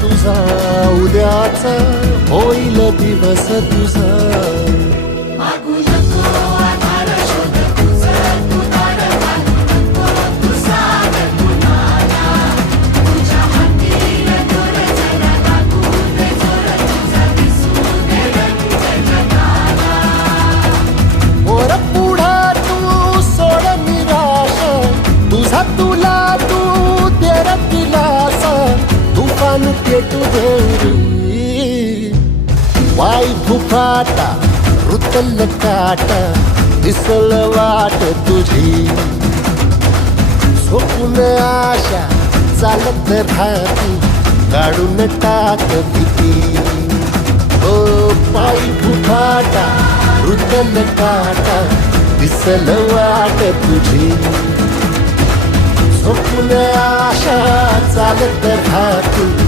तुझा, उद्याचा होईल दिवस तुझा. मागू नको आधार शोध तुझा, तू दार घालू नको तू साध कुणाला. तुझ्या हाती दोर जरा लागू दे जोर तुझा, दिसू दे रंग जगाला. वर पुढा तू सोड निराश, तुझा तुला तू तेरा दिलासा. तुफान पेटू दे वाई फुफाटा, रुतल काटा, दिसल वाट तुझी. झोपून आशा चालत राहती, काढून टाक भीती. ओ पायी फुफाटा, रुतल काटा, दिसल वाट तुझी. झोपून आशा चालत राहती.